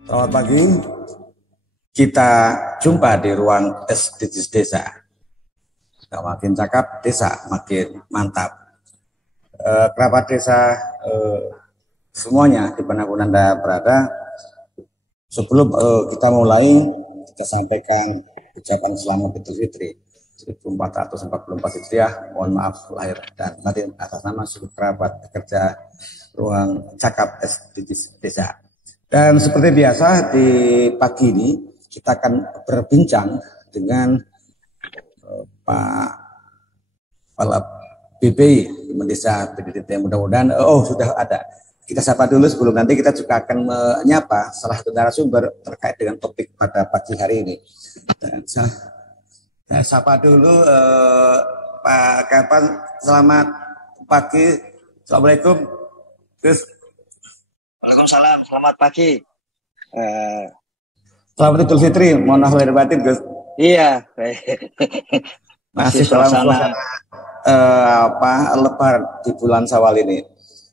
Selamat pagi, kita jumpa di ruang SDGs Desa. Kita makin cakap, desa makin mantap. Kerabat desa semuanya di mana Anda berada, sebelum kita mulai, kita sampaikan ucapan selamat Idul Fitri 1444 Hijriah. Mohon maaf lahir dan batin atas nama seluruh kerabat pekerja ruang cakap SDGs Desa. Dan seperti biasa di pagi ini kita akan berbincang dengan Pak Kepala BPI Desa PDDT. Mudah-mudahan sudah ada. Kita sapa dulu sebelum nanti kita juga akan menyapa salah satu narasumber terkait dengan topik pada pagi hari ini. Dan saya sapa dulu Pak Kapan. Selamat pagi. Assalamualaikum Gus. Waalaikumsalam, selamat pagi. Selamat Idul Fitri, mohon maaf lahir batin Gus. Iya, masih dalam suasana lebaran di bulan Syawal ini.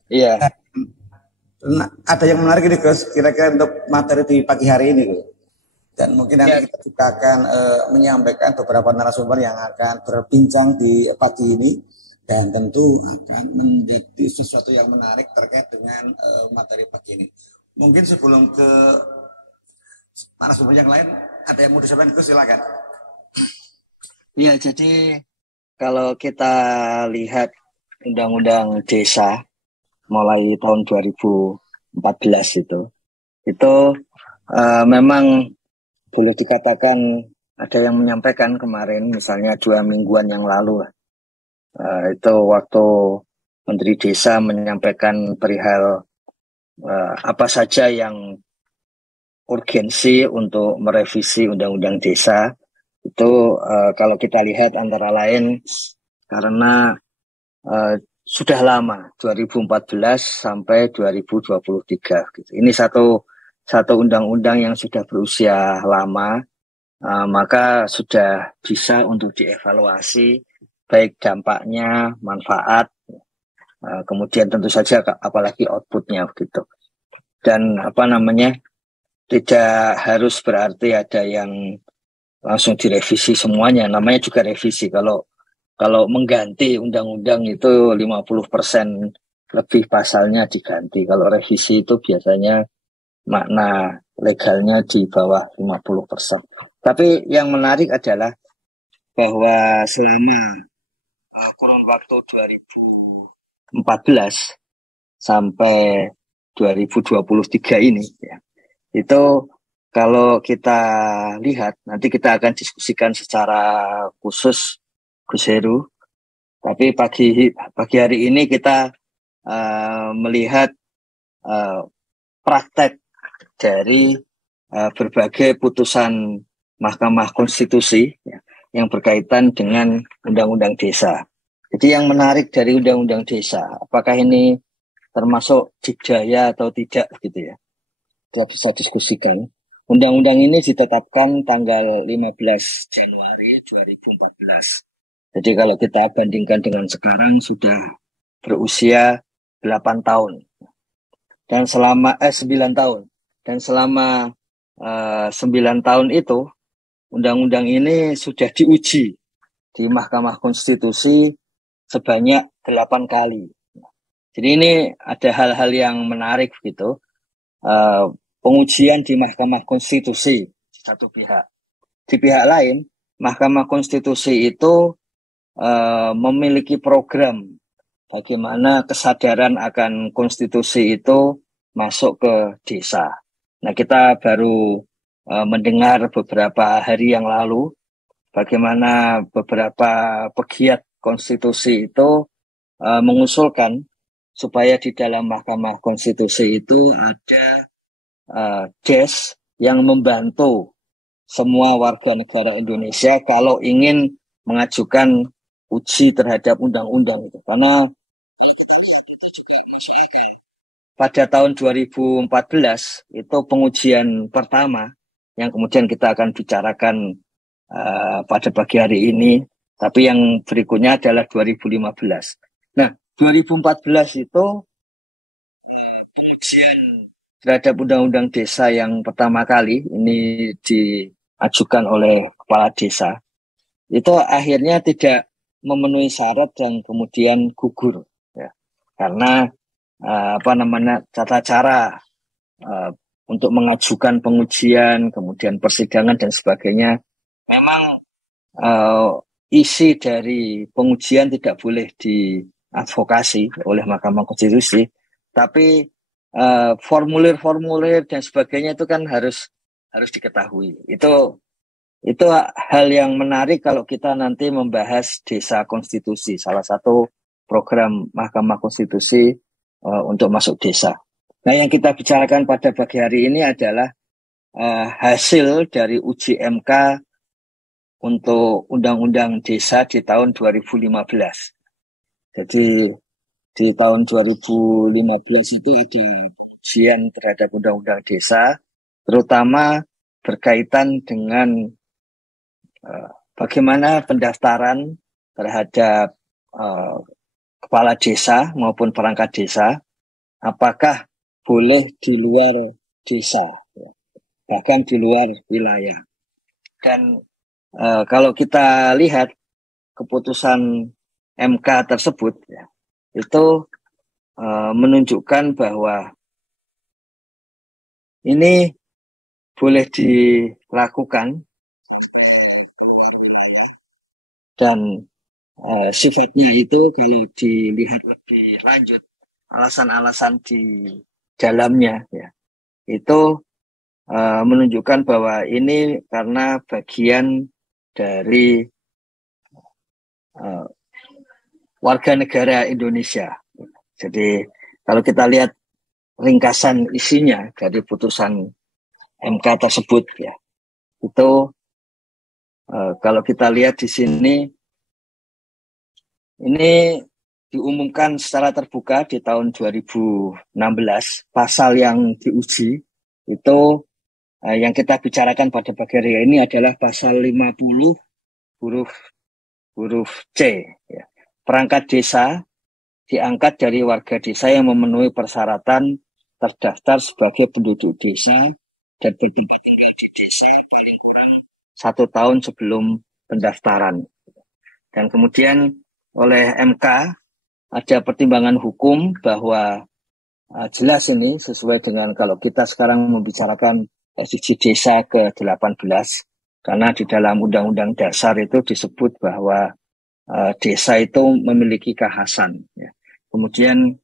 Iya. Nah, ada yang menarik ini Gus, kira-kira untuk materi di pagi hari ini Gus. Dan mungkin nanti kita juga akan menyampaikan beberapa narasumber yang akan berbincang di pagi ini. Dan tentu akan menjadi sesuatu yang menarik terkait dengan materi pagi ini. Mungkin sebelum ke narasumber yang lain, ada yang mau disampaikan, Gus, silakan. Iya, jadi kalau kita lihat Undang-Undang Desa mulai tahun 2014 itu memang boleh dikatakan ada yang menyampaikan kemarin, misalnya 2 mingguan yang lalu lah. Itu waktu Menteri Desa menyampaikan perihal apa saja yang urgensi untuk merevisi Undang-Undang Desa. Itu kalau kita lihat antara lain karena sudah lama 2014 sampai 2023 gitu. Ini satu undang-undang yang sudah berusia lama, maka sudah bisa untuk dievaluasi baik dampaknya, manfaat, kemudian tentu saja apalagi outputnya gitu. Dan tidak harus berarti ada yang langsung direvisi semuanya, namanya juga revisi. Kalau mengganti undang-undang itu 50% lebih pasalnya diganti. Kalau revisi itu biasanya makna legalnya di bawah 50%. Tapi yang menarik adalah bahwa selama kurun waktu 2014 sampai 2023 ini ya, itu kalau kita lihat, nanti kita akan diskusikan secara khusus Gus Heru. Tapi pagi hari ini kita melihat praktek dari berbagai putusan Mahkamah Konstitusi ya, yang berkaitan dengan Undang-Undang Desa. Jadi yang menarik dari Undang-Undang Desa, apakah ini termasuk dikdaya atau tidak gitu ya, kita bisa diskusikan. Undang-undang ini ditetapkan tanggal 15 Januari 2014. Jadi kalau kita bandingkan dengan sekarang sudah berusia 8 tahun. Dan selama 9 tahun. Dan selama 9 tahun itu undang-undang ini sudah diuji di Mahkamah Konstitusi sebanyak 8 kali. Jadi ini ada hal-hal yang menarik gitu. Pengujian di Mahkamah Konstitusi satu pihak. Di pihak lain, Mahkamah Konstitusi itu memiliki program bagaimana kesadaran akan konstitusi itu masuk ke desa. Nah, kita baru mendengar beberapa hari yang lalu bagaimana beberapa pegiat konstitusi itu mengusulkan supaya di dalam Mahkamah Konstitusi itu ada desk yang membantu semua warga negara Indonesia kalau ingin mengajukan uji terhadap undang-undang itu. Karena pada tahun 2014 itu pengujian pertama yang kemudian kita akan bicarakan pada pagi hari ini, tapi yang berikutnya adalah 2015. Nah, 2014 itu pengujian terhadap undang-undang desa yang pertama kali ini diajukan oleh kepala desa, itu akhirnya tidak memenuhi syarat dan kemudian gugur, ya. Karena tata cara untuk mengajukan pengujian, kemudian persidangan dan sebagainya, memang isi dari pengujian tidak boleh diadvokasi oleh Mahkamah Konstitusi, tapi formulir-formulir dan sebagainya itu kan harus diketahui. Itu hal yang menarik kalau kita nanti membahas desa konstitusi, salah satu program Mahkamah Konstitusi untuk masuk desa. Nah, yang kita bicarakan pada pagi hari ini adalah hasil dari uji MK untuk Undang-Undang Desa di tahun 2015. Jadi di tahun 2015 itu di ujian terhadap Undang-Undang Desa, terutama berkaitan dengan bagaimana pendaftaran terhadap kepala desa maupun perangkat desa, apakah boleh di luar desa, bahkan di luar wilayah. Dan kalau kita lihat keputusan MK tersebut, ya, itu menunjukkan bahwa ini boleh dilakukan dan sifatnya itu kalau dilihat lebih lanjut, alasan-alasan di dalamnya, ya, itu menunjukkan bahwa ini karena bagian dari warga negara Indonesia. Jadi kalau kita lihat ringkasan isinya dari putusan MK tersebut, ya, itu kalau kita lihat di sini, ini diumumkan secara terbuka di tahun 2016. Pasal yang diuji itu yang kita bicarakan pada pagi hari ini adalah pasal 50 huruf C, ya. Perangkat desa diangkat dari warga desa yang memenuhi persyaratan terdaftar sebagai penduduk desa dan bertempat tinggal di desa paling kurang 1 tahun sebelum pendaftaran. Dan kemudian oleh MK ada pertimbangan hukum bahwa jelas ini sesuai dengan kalau kita sekarang membicarakan posisi desa ke-18, karena di dalam Undang-Undang Dasar itu disebut bahwa desa itu memiliki kekhasan, ya. Kemudian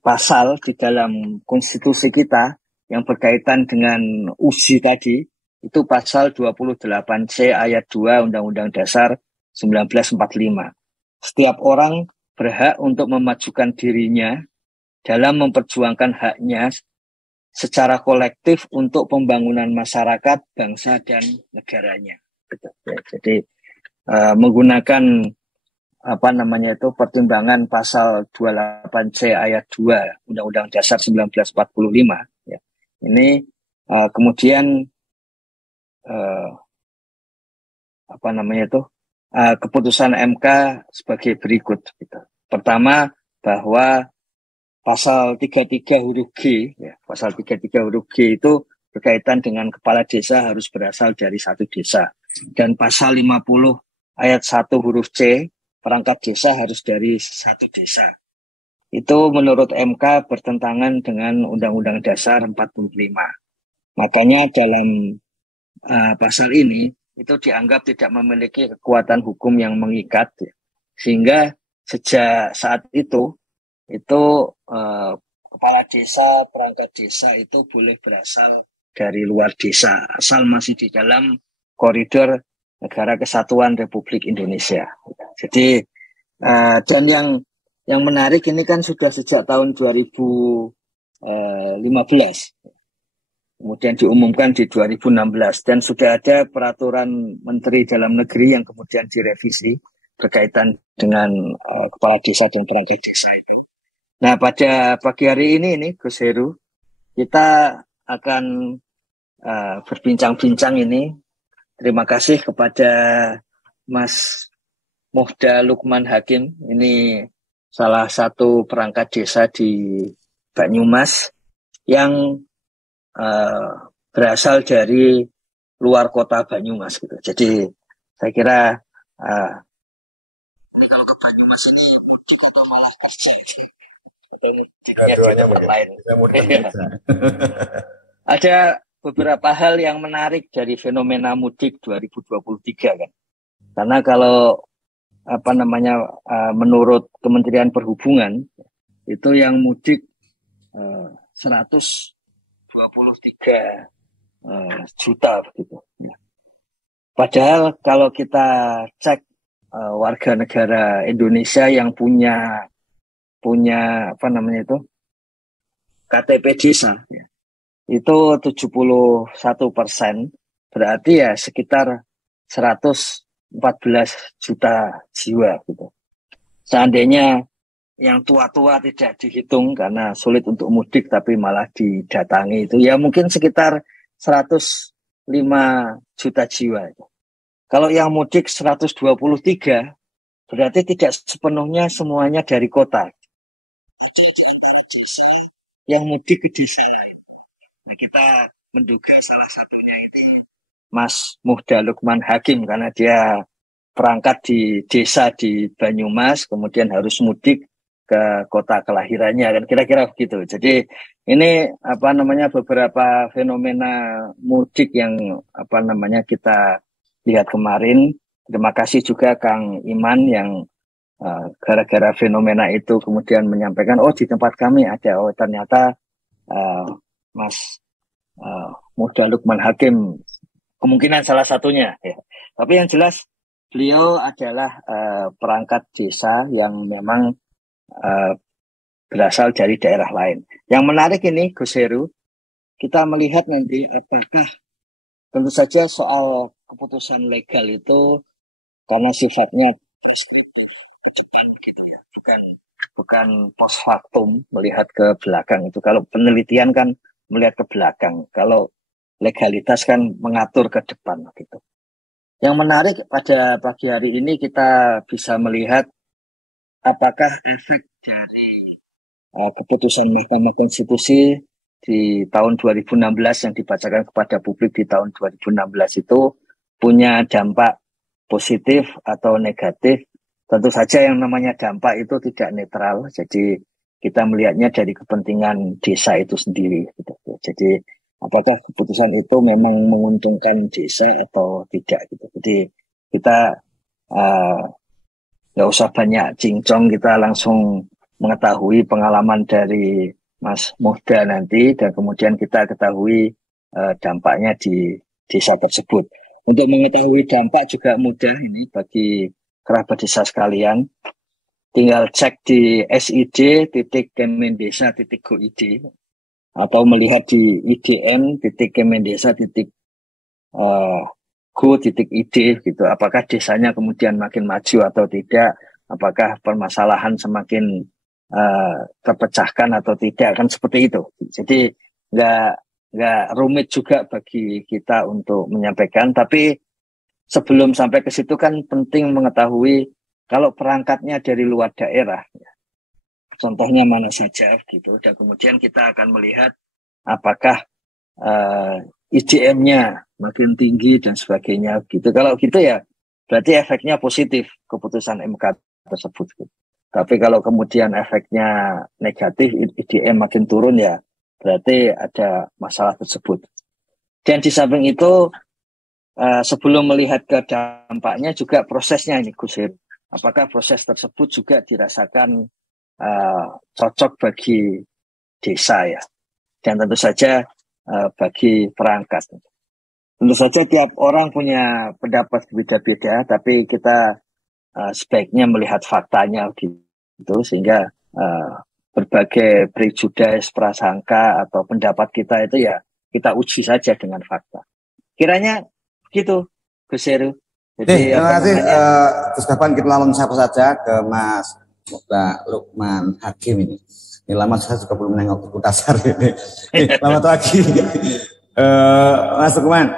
pasal di dalam konstitusi kita yang berkaitan dengan uji tadi, itu pasal 28C ayat 2 Undang-Undang Dasar 1945. Setiap orang berhak untuk memajukan dirinya dalam memperjuangkan haknya secara kolektif untuk pembangunan masyarakat, bangsa, dan negaranya. Jadi menggunakan pertimbangan pasal 28C ayat 2 Undang-Undang Dasar 1945, ya. Ini kemudian keputusan MK sebagai berikut, gitu. Pertama, bahwa pasal 33 huruf G, ya, pasal 33 huruf G itu berkaitan dengan kepala desa harus berasal dari satu desa. Dan pasal 50 ayat 1 huruf C, perangkat desa harus dari satu desa. Itu menurut MK bertentangan dengan Undang-Undang Dasar 45. Makanya dalam pasal ini itu dianggap tidak memiliki kekuatan hukum yang mengikat, sehingga sejak saat itu kepala desa, perangkat desa itu boleh berasal dari luar desa, asal masih di dalam koridor Negara Kesatuan Republik Indonesia. Jadi dan yang menarik ini kan sudah sejak tahun 2015, kemudian diumumkan di 2016, dan sudah ada peraturan Menteri Dalam Negeri yang kemudian direvisi berkaitan dengan kepala desa dan perangkat desa. Nah, pada pagi hari ini Gus Heru, kita akan berbincang-bincang ini. Terima kasih kepada Mas Muhda Lukman Hakim. Ini salah satu perangkat desa di Banyumas yang berasal dari luar kota Banyumas gitu. Jadi saya kira ini kalau ke Banyumas ini mudik atau malah kerja? Ada beberapa hal yang menarik dari fenomena mudik 2023 kan. Karena kalau menurut Kementerian Perhubungan itu yang mudik 123 juta begitu. Padahal kalau kita cek warga negara Indonesia yang punya KTP desa ya, itu 71%, berarti ya sekitar 114 juta jiwa gitu. Seandainya yang tua-tua tidak dihitung karena sulit untuk mudik tapi malah didatangi itu ya mungkin sekitar 105 juta jiwa itu. Kalau yang mudik 123 berarti tidak sepenuhnya semuanya dari kota. Yang mudik ke desa. Nah, kita menduga salah satunya itu Mas Muhda Lukman Hakim karena dia perangkat di desa di Banyumas kemudian harus mudik ke kota kelahirannya kan kira-kira begitu. Jadi ini beberapa fenomena mudik yang kita lihat kemarin. Terima kasih juga Kang Iman yang gara-gara fenomena itu kemudian menyampaikan di tempat kami ada ternyata Mas Muhda Lukman Hakim kemungkinan salah satunya ya. Tapi yang jelas beliau adalah perangkat desa yang memang berasal dari daerah lain. Yang menarik ini Gus Heru, kita melihat nanti apakah tentu saja soal keputusan legal itu karena sifatnya bukan post factum melihat ke belakang itu. Kalau penelitian kan melihat ke belakang, kalau legalitas kan mengatur ke depan gitu. Yang menarik pada pagi hari ini kita bisa melihat apakah efek dari keputusan Mahkamah Konstitusi di tahun 2016 yang dibacakan kepada publik di tahun 2016 itu punya dampak positif atau negatif. Tentu saja yang namanya dampak itu tidak netral, jadi kita melihatnya dari kepentingan desa itu sendiri. Gitu. Jadi apakah keputusan itu memang menguntungkan desa atau tidak? Gitu. Jadi kita nggak usah banyak cincong, kita langsung mengetahui pengalaman dari Mas Muhda nanti dan kemudian kita ketahui dampaknya di desa tersebut. Untuk mengetahui dampak juga mudah ini bagi kerabat desa sekalian, tinggal cek di sid.kemendesa.go.id atau melihat di idn.kemendesa.go.id gitu. Apakah desanya kemudian makin maju atau tidak? Apakah permasalahan semakin terpecahkan atau tidak? Kan seperti itu. Jadi nggak rumit juga bagi kita untuk menyampaikan, tapi sebelum sampai ke situ kan penting mengetahui kalau perangkatnya dari luar daerah, contohnya mana saja gitu, dan kemudian kita akan melihat apakah IDM-nya makin tinggi dan sebagainya gitu. Kalau gitu ya berarti efeknya positif keputusan MK tersebut. Gitu. Tapi kalau kemudian efeknya negatif, IDM makin turun ya berarti ada masalah tersebut. Dan di samping itu sebelum melihat ke dampaknya juga prosesnya ini Gus Heru. Apakah proses tersebut juga dirasakan cocok bagi desa ya. Dan tentu saja bagi perangkat. Tentu saja tiap orang punya pendapat berbeda-beda, tapi kita sebaiknya melihat faktanya gitu sehingga berbagai prejudice, prasangka atau pendapat kita itu ya kita uji saja dengan fakta. Kiranya gitu, Gus Heru. Jadi terima kasih Gus Kapan, kita langsung sapa saja ke Mas Muhda Lukman Hakim ini. Ini lama saya juga belum menengok buku dasar ini. Selamat pagi, Mas Lukman.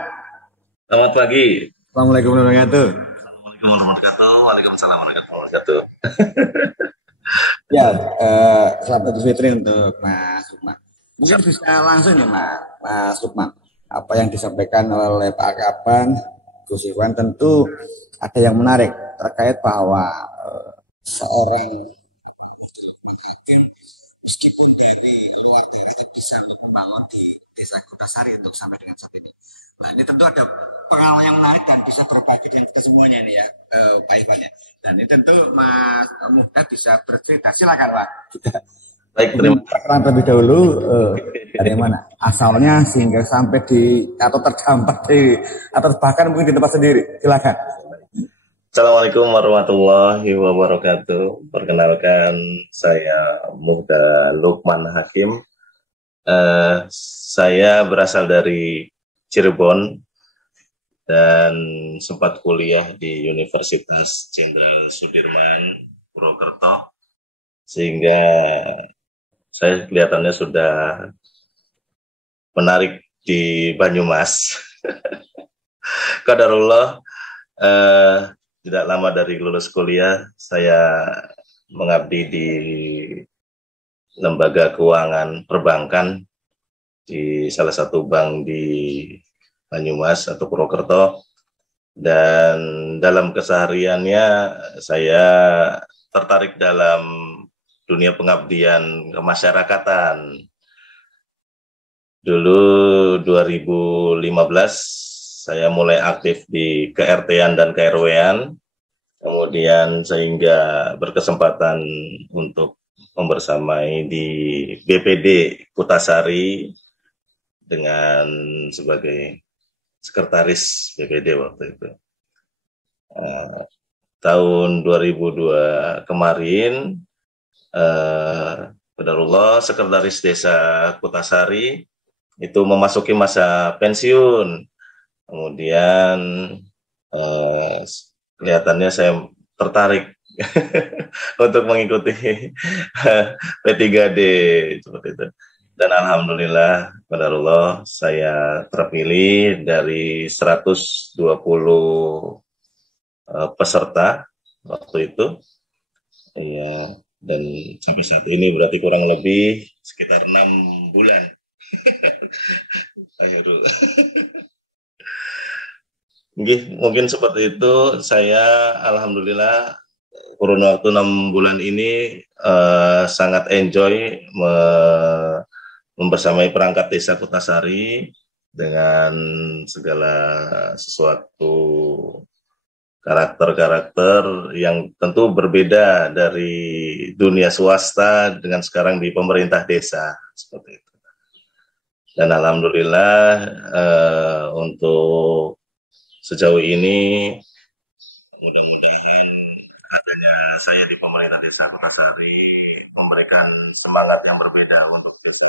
Selamat pagi. Assalamualaikum warahmatullahi wabarakatuh. Waalaikumsalam warahmatullahi wabarakatuh. Ya, selamat Idul Fitri untuk Mas Lukman. Mungkin bisa langsung nih Mas Lukman. Apa yang disampaikan oleh Pak Kaban, Gus Iwan tentu ada yang menarik terkait bahwa seorang hakim meskipun dari luar daerah bisa untuk membangun di desa Kutasari untuk sampai dengan saat ini. Nah, ini tentu ada pengalaman yang menarik dan bisa berbagi dengan kita semuanya nih ya, Pak Iwan ya. Dan ini tentu Mas Muda bisa bercerita. Silakan Pak. Baik, terima kasih. Terlebih dahulu dari mana asalnya sehingga sampai di atau terdampar di atau bahkan mungkin di tempat sendiri. Silakan. Assalamualaikum warahmatullahi wabarakatuh. Perkenalkan, saya Muda Lukman Hakim. Saya berasal dari Cirebon dan sempat kuliah di Universitas Jenderal Sudirman, Purwokerto, sehingga saya kelihatannya sudah menarik di Banyumas. Qadarullah, tidak lama dari lulus kuliah, saya mengabdi di lembaga keuangan perbankan di salah satu bank di Banyumas atau Purwokerto. Dan dalam kesehariannya saya tertarik dalam dunia pengabdian kemasyarakatan. Dulu 2015 saya mulai aktif di KRT-an dan KRW-an, kemudian sehingga berkesempatan untuk membersamai di BPD Kutasari dengan sebagai sekretaris BPD waktu itu. Tahun 2002 kemarin, qadarullah sekretaris desa Kutasari itu memasuki masa pensiun. Kemudian kelihatannya saya tertarik untuk mengikuti P3D seperti itu. Dan alhamdulillah qadarullah saya terpilih dari 120 peserta waktu itu. Dan sampai saat ini berarti kurang lebih sekitar 6 bulan. Mungkin seperti itu. Saya alhamdulillah kurun waktu 6 bulan ini sangat enjoy membersamai perangkat desa Kutasari dengan segala sesuatu karakter-karakter yang tentu berbeda dari dunia swasta dengan sekarang di pemerintah desa seperti itu. Dan alhamdulillah untuk sejauh ini adanya saya di pemerintah desa Kutasari memberikan semangat yang berbeda untuk desa.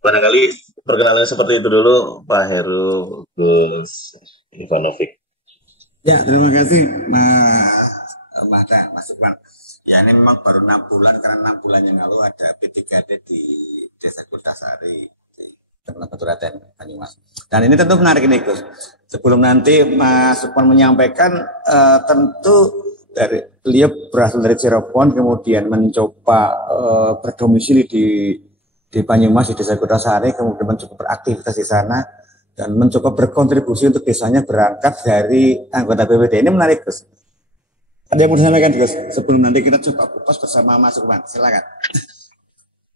Barangkali perkenalan seperti itu dulu Pak Heru, Gus Ivanovic. Ya, terima kasih Mas Iwan. Ya, ini memang baru 6 bulan, karena 6 bulan yang lalu ada P3D di Desa Kutasari, Kecamatan Baturaden, Banyumas. Dan ini tentu menarik ini, Gus. Sebelum nanti Mas Iwan menyampaikan, tentu dari beliau berasal dari Cirebon, kemudian mencoba berdomisili di Banyumas, di Desa Kutasari, kemudian mencoba beraktivitas di sana, dan mencoba berkontribusi untuk desanya berangkat dari anggota BPD. Ini menarik, Gus. Ada yang mau disampaikan, Gus? Sebelum nanti kita coba kupas bersama Mas Lukman. Silakan.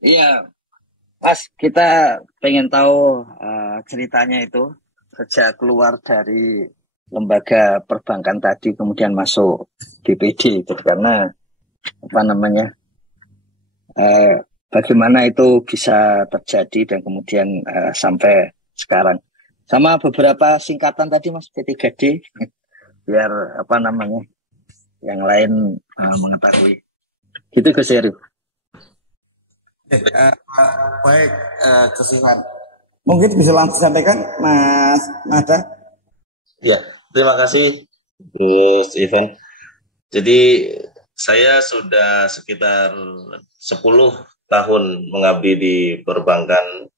Iya, Mas, kita pengen tahu ceritanya itu sejak keluar dari lembaga perbankan tadi kemudian masuk BPD itu, karena bagaimana itu bisa terjadi dan kemudian sampai sekarang. Sama beberapa singkatan tadi Mas, P3D, biar yang lain mengetahui. Gitu Gus Heru. Baik, Gus Iwan. Mungkin bisa langsung sampaikan Mas Mada. Ya, terima kasih Gus Ivan. Jadi saya sudah sekitar 10 tahun mengabdi di perbankan,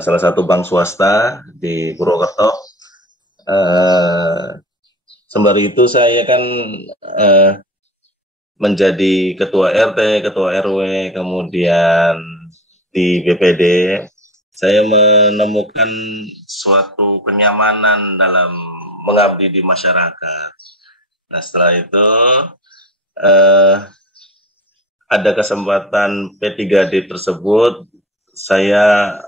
salah satu bank swasta di Purwokerto. Sembari itu saya kan menjadi ketua RT, ketua RW, kemudian di BPD, saya menemukan suatu kenyamanan dalam mengabdi di masyarakat. Nah, setelah itu ada kesempatan P3D tersebut, saya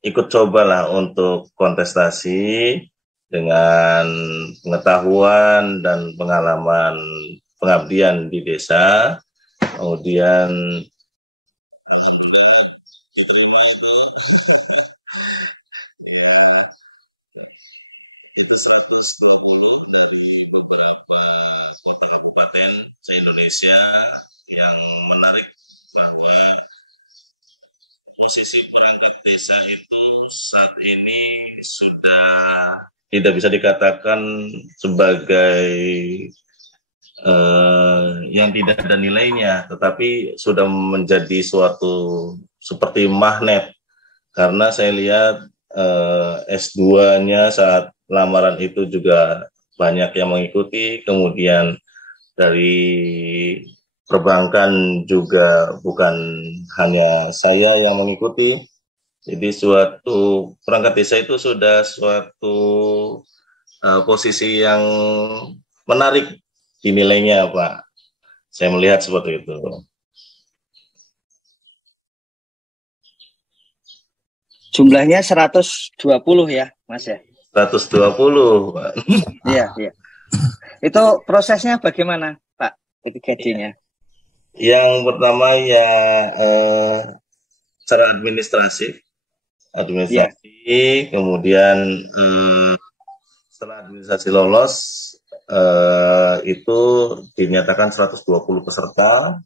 ikut cobalah untuk kontestasi dengan pengetahuan dan pengalaman pengabdian di desa. Kemudian Indonesia yang menarik posisi perangkat desa itu saat ini sudah tidak bisa dikatakan sebagai yang tidak ada nilainya, tetapi sudah menjadi suatu seperti magnet, karena saya lihat S2-nya saat lamaran itu juga banyak yang mengikuti, kemudian dari perbankan juga bukan hanya saya yang mengikuti. Jadi suatu perangkat desa itu sudah suatu posisi yang menarik dinilainya, Pak. Saya melihat seperti itu. Jumlahnya 120 ya, Mas ya? 120, Pak. Iya, iya. Itu prosesnya bagaimana, Pak, P3D-nya? Yang pertama ya secara administrasi, kemudian setelah administrasi lolos, itu dinyatakan 120 peserta,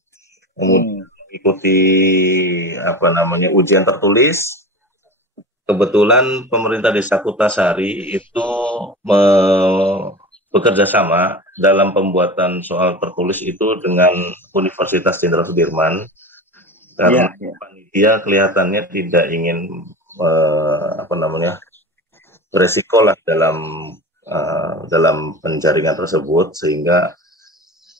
kemudian mengikuti ujian tertulis. Kebetulan pemerintah Desa Kutasari itu bekerja sama dalam pembuatan soal tertulis itu dengan Universitas Jenderal Sudirman, karena panitia kelihatannya tidak ingin beresiko lah dalam penjaringan tersebut, sehingga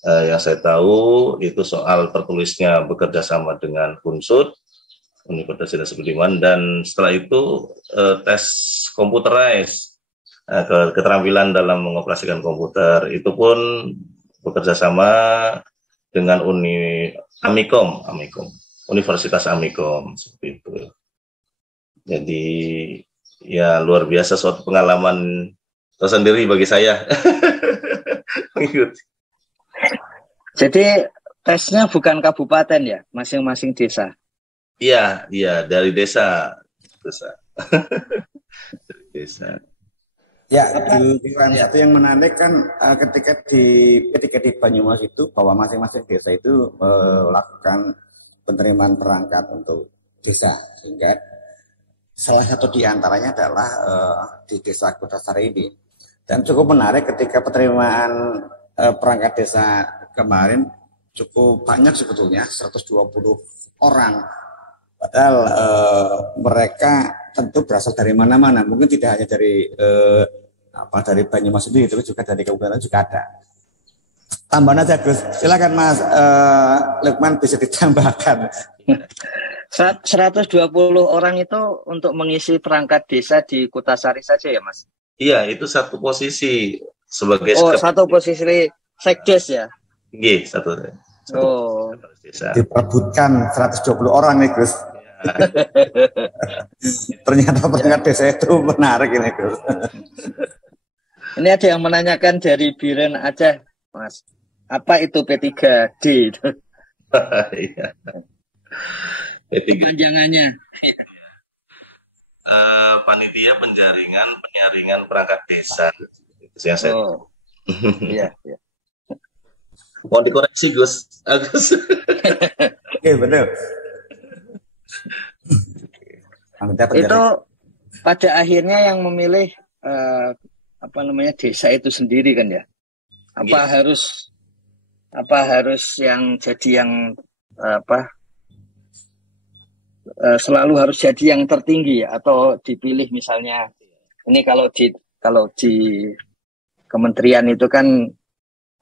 yang saya tahu itu soal tertulisnya bekerja sama dengan UNSUD, Universitas Jenderal Sudirman, dan setelah itu tes computerized, keterampilan dalam mengoperasikan komputer itu pun bekerja sama dengan Amikom, Universitas Amikom, seperti itu. Jadi ya luar biasa, suatu pengalaman tersendiri bagi saya. Jadi tesnya bukan kabupaten ya, masing-masing desa? Iya, dari desa. Dari desa. Ya, satu yang menarik kan ketika di Banyumas itu bahwa masing-masing desa itu melakukan penerimaan perangkat untuk desa, sehingga salah satu di antaranya adalah di Desa Kutasari ini. Dan cukup menarik ketika penerimaan perangkat desa kemarin cukup banyak sebetulnya, 120 orang. Padahal mereka tentu berasal dari mana-mana, mungkin tidak hanya dari dari Banyumas sendiri, tapi juga dari kabupaten juga ada. Tambahan aja Gus, silakan Mas Lukman bisa ditambahkan. 120 orang itu untuk mengisi perangkat desa di Kutasari saja ya Mas? Iya, itu satu posisi sebagai satu posisi sekdes ya? Iya, satu desa. Diperebutkan 120 orang nih Gus. Ya. Ternyata perangkat desa itu menarik ini Gus. Ini ada yang menanyakan dari Biren Aceh, Mas. Apa itu P3D? Iya. Panjangannya. Panitia penyaringan perangkat desa. Itu yang saya. Iya. Mau dikoreksi Gus. Oke, betul. Itu pada akhirnya yang memilih desa itu sendiri kan ya? Apa harus yang jadi yang selalu harus jadi yang tertinggi ya? Atau dipilih misalnya ini kalau di kementerian itu kan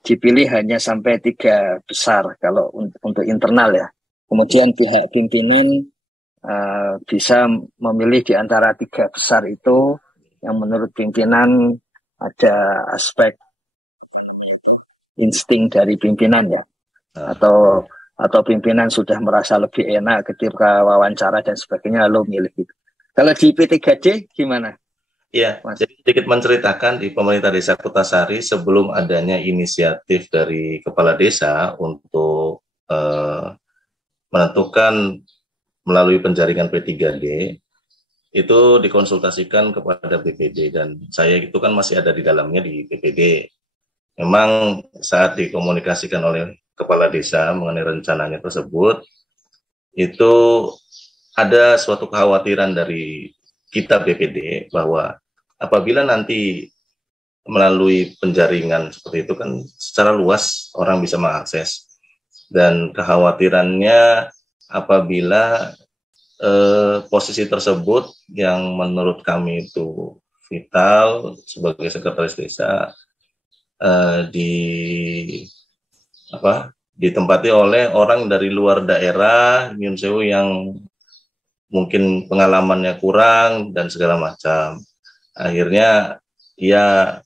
dipilih hanya sampai 3 besar kalau untuk internal ya. Kemudian pihak pimpinan bisa memilih di antara 3 besar itu yang menurut pimpinan ada aspek insting dari pimpinan ya, atau pimpinan sudah merasa lebih enak ketika wawancara dan sebagainya lalu milih itu. Kalau di P3D gimana? Iya, jadi sedikit menceritakan di pemerintah desa Kutasari sebelum adanya inisiatif dari kepala desa untuk menentukan melalui penjaringan P3D, itu dikonsultasikan kepada BPD dan saya itu kan masih ada di dalamnya di BPD. Memang saat dikomunikasikan oleh kepala desa mengenai rencananya tersebut, itu ada suatu kekhawatiran dari kita BPD bahwa apabila nanti melalui penjaringan seperti itu kan secara luas orang bisa mengakses, dan kekhawatirannya apabila posisi tersebut yang menurut kami itu vital sebagai sekretaris desa ditempati oleh orang dari luar daerah Nyun Sewu yang mungkin pengalamannya kurang dan segala macam. Akhirnya ya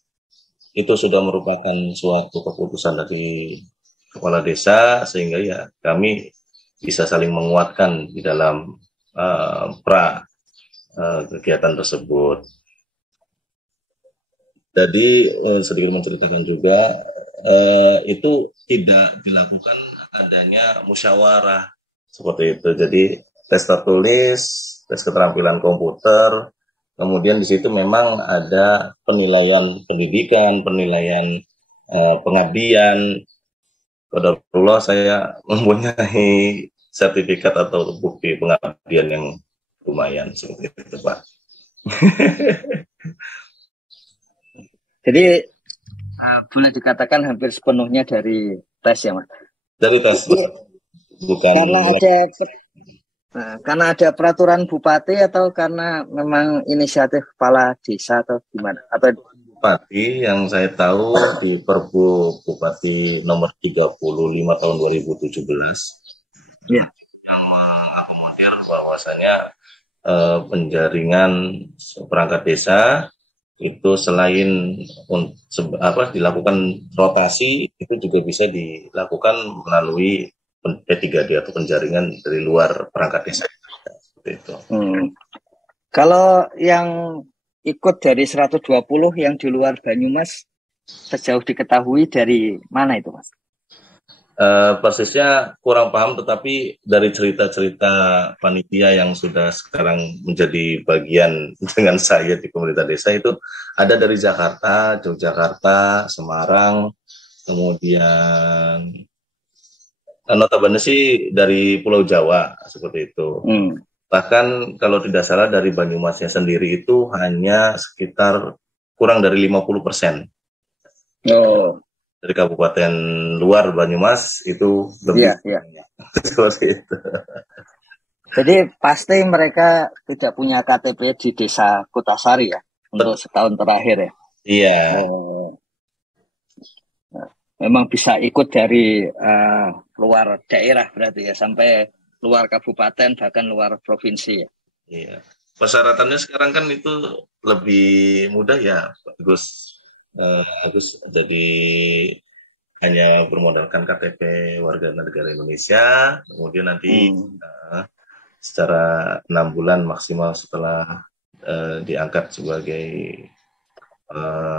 itu sudah merupakan suatu keputusan dari kepala desa sehingga ya kami bisa saling menguatkan di dalam kegiatan tersebut. Jadi sedikit menceritakan juga itu tidak dilakukan adanya musyawarah seperti itu. Jadi tes tertulis, tes keterampilan komputer, kemudian di situ memang ada penilaian pendidikan, penilaian pengabdian. Qadarullah saya mempunyai sertifikat atau bukti pengabdian yang lumayan seperti itu, Pak. Jadi boleh dikatakan hampir sepenuhnya dari tes ya, Mas? Dari tes, bukan karena ada peraturan bupati atau karena memang inisiatif kepala desa atau gimana? Atau bupati yang saya tahu di Perbu Bupati nomor 35 tahun 2017 ya, yang mengakomodir bahwasanya penjaringan perangkat desa itu selain dilakukan rotasi itu juga bisa dilakukan melalui P3D atau penjaringan dari luar perangkat desa. Seperti itu. Kalau yang ikut dari 120 yang di luar Banyumas sejauh diketahui dari mana itu, Mas? Persisnya kurang paham, tetapi dari cerita-cerita panitia yang sudah sekarang menjadi bagian dengan saya di pemerintah desa itu ada dari Jakarta, Yogyakarta, Semarang, kemudian notabene sih dari Pulau Jawa seperti itu. Bahkan kalau tidak salah dari Banyumasnya sendiri itu hanya sekitar kurang dari 50%. Dari kabupaten luar Banyumas itu lebih seperti itu. Jadi pasti mereka tidak punya KTP di desa Kutasari ya untuk setahun terakhir ya. Iya. Memang bisa ikut dari luar daerah berarti ya, sampai luar kabupaten bahkan luar provinsi ya. Iya. Persyaratannya sekarang kan itu lebih mudah ya, Gus. Jadi hanya bermodalkan KTP warga negara Indonesia, kemudian nanti secara 6 bulan maksimal setelah diangkat sebagai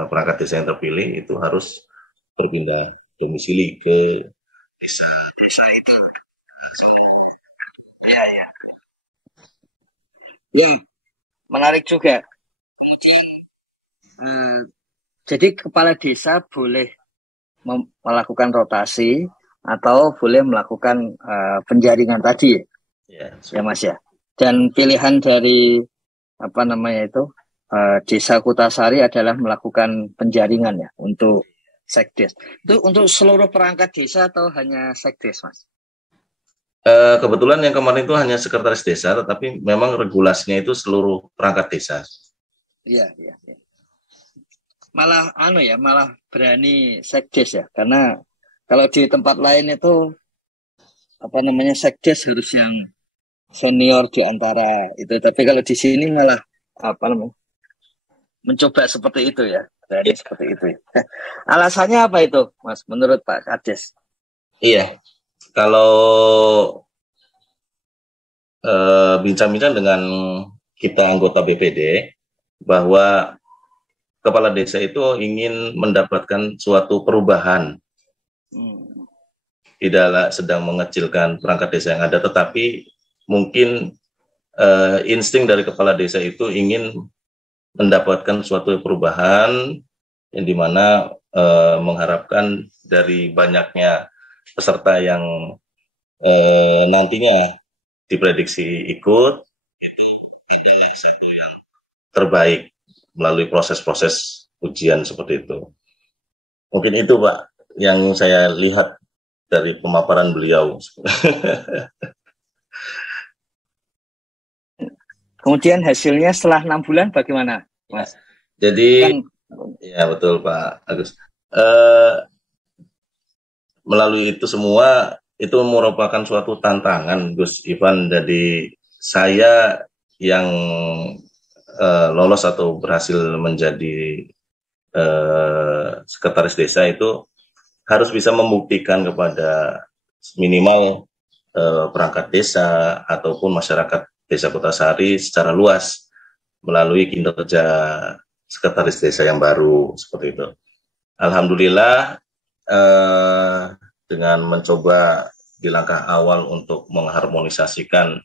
perangkat desa yang terpilih itu harus berpindah domisili ke desa itu. Ya, menarik juga. Jadi kepala desa boleh melakukan rotasi atau boleh melakukan penjaringan tadi ya Mas ya. Dan pilihan dari desa Kutasari adalah melakukan penjaringan ya untuk sekdes. Itu untuk seluruh perangkat desa atau hanya sekdes, Mas? Kebetulan yang kemarin itu hanya sekretaris desa, tetapi memang regulasinya itu seluruh perangkat desa. Iya. Malah berani sekdes ya, karena kalau di tempat lain itu sekdes harus yang senior di antara itu. Tapi kalau di sini malah apa namanya? Mencoba seperti itu ya. Berani seperti itu ya. Alasannya apa itu, Mas, menurut Pak Kades? Iya, kalau bincang-bincang dengan kita anggota BPD, bahwa kepala desa itu ingin mendapatkan suatu perubahan. Tidaklah sedang mengecilkan perangkat desa yang ada, tetapi mungkin insting dari kepala desa itu ingin mendapatkan suatu perubahan yang dimana mengharapkan dari banyaknya peserta yang nantinya diprediksi ikut, itu adalah satu yang terbaik melalui proses-proses ujian seperti itu. Mungkin itu Pak yang saya lihat dari pemaparan beliau. Kemudian hasilnya setelah 6 bulan bagaimana, Mas? Jadi, ya betul Pak Agus. Melalui itu semua, itu merupakan suatu tantangan Gus Ivan. Jadi saya yang lolos atau berhasil menjadi sekretaris desa itu harus bisa membuktikan kepada minimal perangkat desa ataupun masyarakat Desa Kutasari secara luas melalui kinerja sekretaris desa yang baru seperti itu. Alhamdulillah dengan mencoba di langkah awal untuk mengharmonisasikan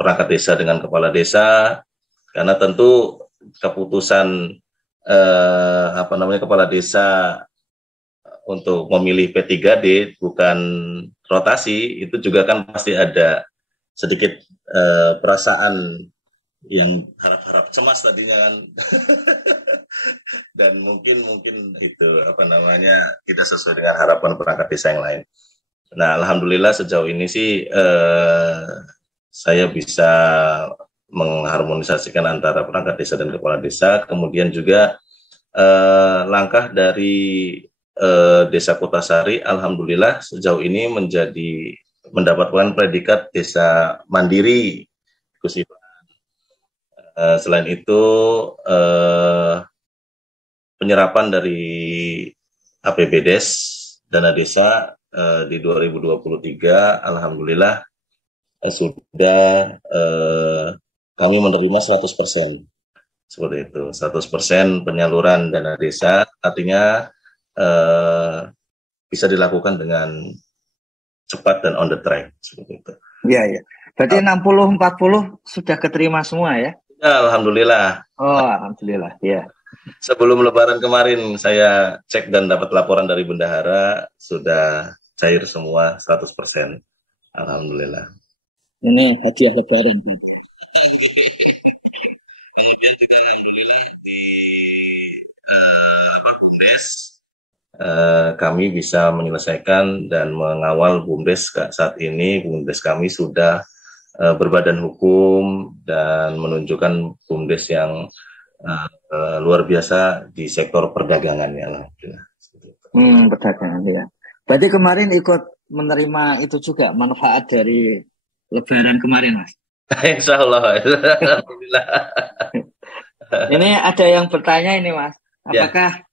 perangkat desa dengan kepala desa, karena tentu keputusan kepala desa untuk memilih P3D bukan rotasi, itu juga kan pasti ada sedikit perasaan yang harap-harap cemas tadinya kan. Dan mungkin itu tidak sesuai dengan harapan perangkat desa yang lain. Nah, alhamdulillah sejauh ini sih saya bisa mengharmonisasikan antara perangkat desa dan kepala desa. Kemudian juga langkah dari Desa Kutasari, alhamdulillah sejauh ini mendapatkan predikat desa mandiri. Selain itu penyerapan dari APBDes dana desa di 2023 alhamdulillah sudah kami menerima 100%. Seperti itu, 100% penyaluran dana desa, artinya bisa dilakukan dengan cepat dan on the track seperti itu. Iya. Berarti 60-40 sudah keterima semua ya? Ya, alhamdulillah. Oh, alhamdulillah, ya. Sebelum Lebaran kemarin saya cek dan dapat laporan dari bendahara sudah cair semua 100%. Alhamdulillah. Ini hadiah Lebaran. Kami bisa menyelesaikan dan mengawal BUMDes saat ini. BUMDes kami sudah berbadan hukum dan menunjukkan BUMDes yang luar biasa di sektor perdagangan ya. Perdagangan ya. Berarti kemarin ikut menerima itu juga manfaat dari Lebaran kemarin, Mas? Insya Allah. Alhamdulillah. Ini ada yang bertanya ini, Mas. Apakah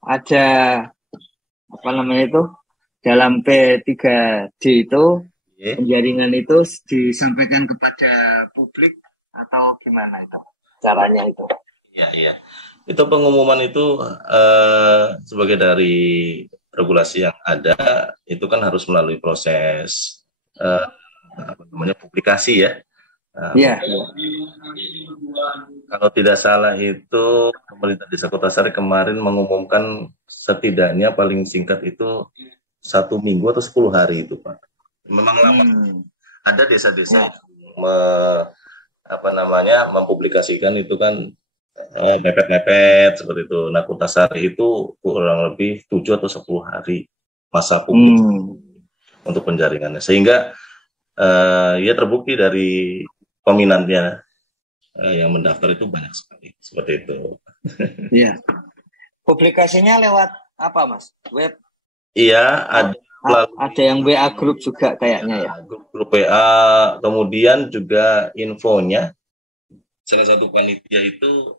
ada dalam P3D itu penjaringan itu disampaikan kepada publik atau gimana itu caranya itu? Iya. Itu pengumuman itu sebagai dari regulasi yang ada itu kan harus melalui proses publikasi ya. Iya. Kalau tidak salah itu pemerintah Desa Kutasari kemarin mengumumkan setidaknya paling singkat itu 1 minggu atau 10 hari itu Pak. Memang lama. Ada desa-desa yang mempublikasikan itu kan mepet-mepet seperti itu. Nah, Kutasari itu kurang lebih 7 atau 10 hari masa publik untuk penjaringannya. Sehingga ya terbukti dari peminatnya yang mendaftar itu banyak sekali. Seperti itu. Iya. Publikasinya lewat apa, Mas? Web? Iya, ada Ada yang WA group juga kayaknya ya. Grup WA, kemudian juga infonya salah satu panitia itu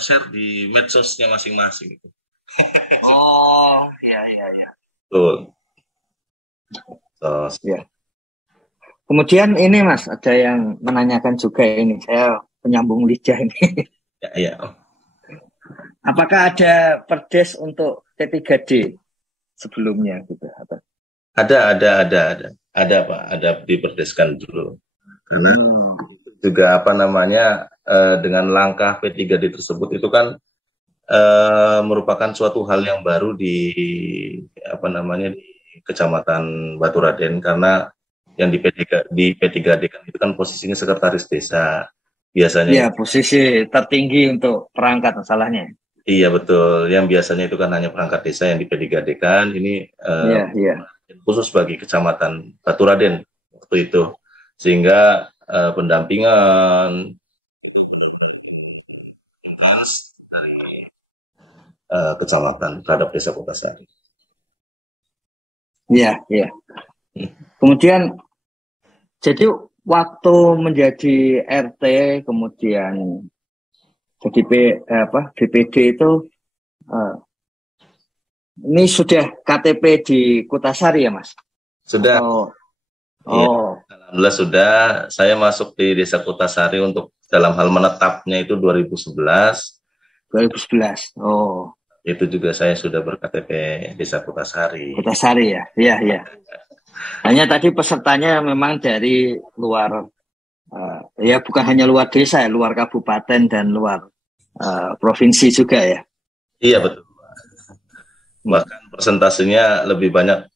share di medsosnya masing-masing itu. Oh, iya. Betul. Ya. Kemudian ini Mas, ada yang menanyakan juga ini. Saya penyambung lidah ini. Ya. Apakah ada perdes untuk P3D sebelumnya gitu? Ada Pak, ada diperdeskan dulu. Juga dengan langkah P3D tersebut itu kan merupakan suatu hal yang baru di di Kecamatan Baturaden, karena yang di P3D kan itu kan posisinya sekretaris desa biasanya. Iya, posisi tertinggi untuk perangkat masalahnya. Iya betul, yang biasanya itu kan hanya perangkat desa yang di P3D kan, ini khusus bagi Kecamatan Baturaden waktu itu, sehingga pendampingan dari kecamatan terhadap Desa Kutasari. Iya. Kemudian jadi waktu menjadi RT kemudian jadi DPD itu ini sudah KTP di Kutasari ya Mas? Sudah. Alhamdulillah sudah. Saya masuk di Desa Kutasari untuk dalam hal menetapnya itu 2011. Oh. Itu juga saya sudah ber-KTP Desa Kutasari. Kutasari ya? Iya. Hanya tadi pesertanya memang dari luar, bukan hanya luar desa, luar kabupaten dan luar provinsi juga ya? Iya betul. Bahkan persentasenya lebih banyak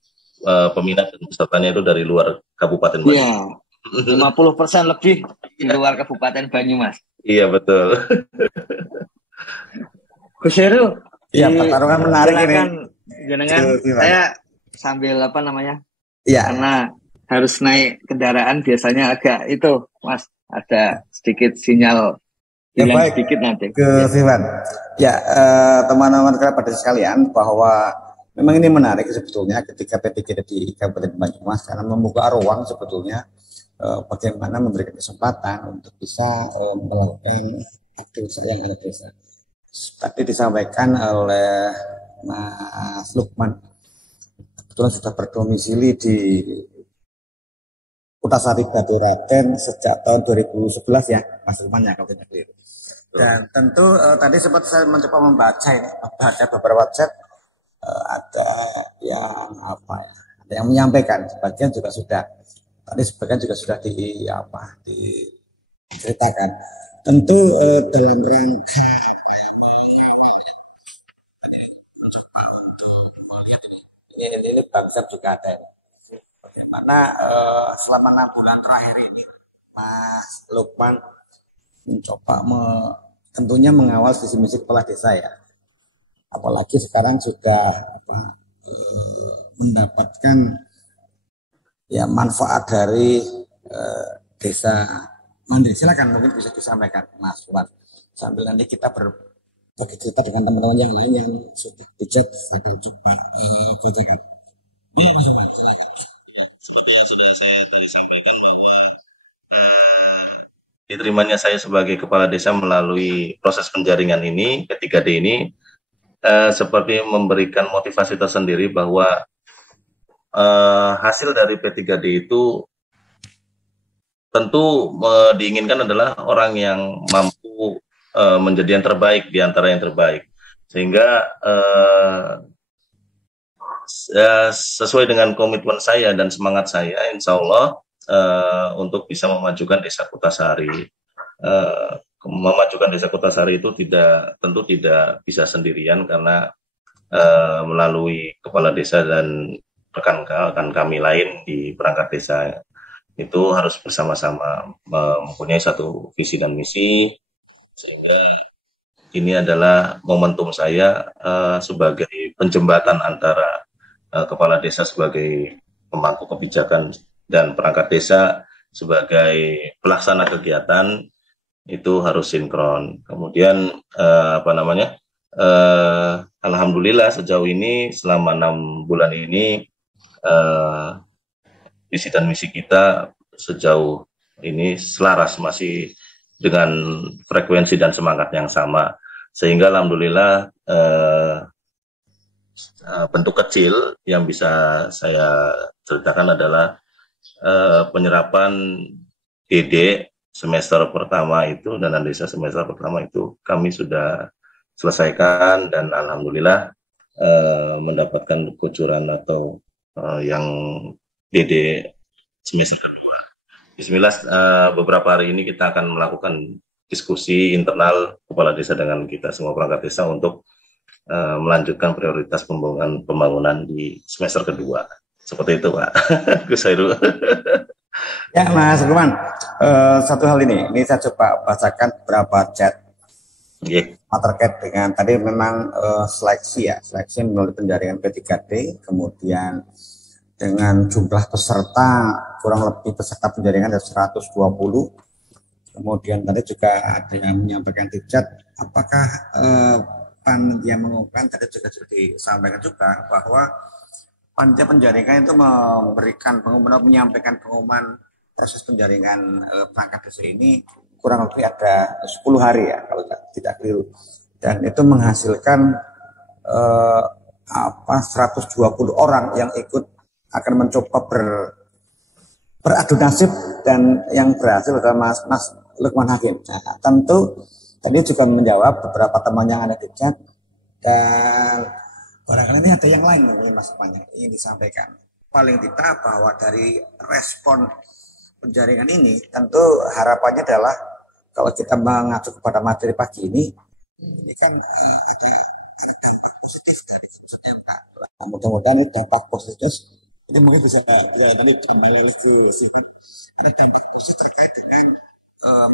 peminat dan pesertanya itu dari luar Kabupaten Banyumas. Iya, 50% lebih di luar Kabupaten Banyumas. Iya betul. Gus Heru, iya pertarungan menarik ini. Jenengan, saya sambil Iya. Karena harus naik kendaraan biasanya agak itu, Mas, ada sedikit sinyal. Ya baik, sedikit nanti. Ke Firman. Ya, teman-teman kerabat sekalian, bahwa memang ini menarik sebetulnya ketika P3D di Kabupaten Banyumas, karena membuka ruang sebetulnya bagaimana memberikan kesempatan untuk bisa melakukan aktivitas yang ada di desa. Tadi disampaikan oleh Mas Lukman, kebetulan sudah berdomisili di Kutasari Baturaden sejak tahun 2011 ya, Mas Lukman ya kalau tidak keliru. Dan tentu tadi sempat saya mencoba membaca beberapa chat, ada yang ada yang menyampaikan, sebagian juga sudah diceritakan. Tentu dalam rangka ini bangsa juga ada ini. Bagaimana selama 6 bulan terakhir ini Mas Lukman mencoba tentunya mengawal visi misi kepala desa ya. Apalagi sekarang sudah mendapatkan ya manfaat dari desa mandiri. Silakan mungkin bisa disampaikan Mas Lukman, sambil nanti kita berbagi cerita dengan teman-teman yang lain yang sudah budget akan coba bocorkan. Seperti yang sudah saya tadi sampaikan bahwa diterimanya saya sebagai kepala desa melalui proses penjaringan ini, P3D ini, seperti memberikan motivasi tersendiri bahwa hasil dari P3D itu tentu diinginkan adalah orang yang mampu menjadi yang terbaik di antara yang terbaik, sehingga sesuai dengan komitmen saya dan semangat saya, insya Allah untuk bisa memajukan Desa Kutasari. Memajukan Desa Kutasari itu tentu tidak bisa sendirian, karena melalui kepala desa dan rekan kami lain di perangkat desa itu harus bersama-sama mempunyai satu visi dan misi. Sehingga ini adalah momentum saya sebagai penjembatan antara kepala desa sebagai pemangku kebijakan dan perangkat desa sebagai pelaksana kegiatan, itu harus sinkron. Kemudian Alhamdulillah sejauh ini selama 6 bulan ini visi dan misi kita sejauh ini selaras, masih dengan frekuensi dan semangat yang sama, sehingga alhamdulillah bentuk kecil yang bisa saya ceritakan adalah penyerapan DD semester pertama itu, dana desa semester pertama itu kami sudah selesaikan, dan alhamdulillah mendapatkan kucuran atau yang DD semester kedua. Bismillah, beberapa hari ini kita akan melakukan diskusi internal kepala desa dengan kita semua perangkat desa untuk melanjutkan prioritas pembangunan di semester kedua. Seperti itu, Pak. Gus Hairul. Ya, Mas Lukman, satu hal ini saya coba bacakan beberapa chat terkait dengan tadi memang seleksi melalui penjaringan P3D, kemudian dengan jumlah peserta kurang lebih peserta penjaringan ada 120. Kemudian tadi juga ada yang menyampaikan di chat, apakah panitia mengumumkan, tadi juga sudah disampaikan juga bahwa panitia penjaringan itu memberikan pengumuman, menyampaikan pengumuman proses penjaringan perangkat desa ini kurang lebih ada 10 hari ya kalau tidak keliru, dan itu menghasilkan 120 orang yang ikut akan mencoba beradu nasib, dan yang berhasil adalah Mas Lukman Hakim. Nah, tentu tadi juga menjawab beberapa teman yang ada di chat, dan barangkali ini ada yang lain yang Mas Lukman ingin disampaikan. Paling tidak bahwa dari respon penjaringan ini, tentu harapannya adalah kalau kita mengacu kepada materi pagi ini kan ada mudah-mudahan itu dampak positif. Ini mungkin bisa nanti kembali ke sini. Ada dampak positif terkait dengan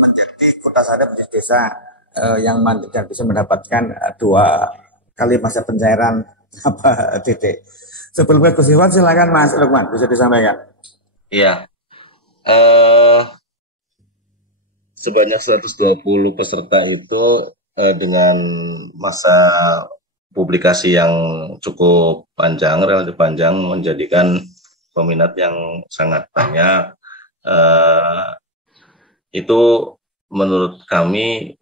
menjadi kota sadar menjadi desa yang bisa mendapatkan 2 kali masa pencairan titik. Sebelumnya Gus Iwan, silakan Mas Lukman bisa disampaikan. Iya. Sebanyak 120 peserta itu dengan masa publikasi yang cukup panjang, relatif panjang, menjadikan peminat yang sangat banyak. Itu menurut kami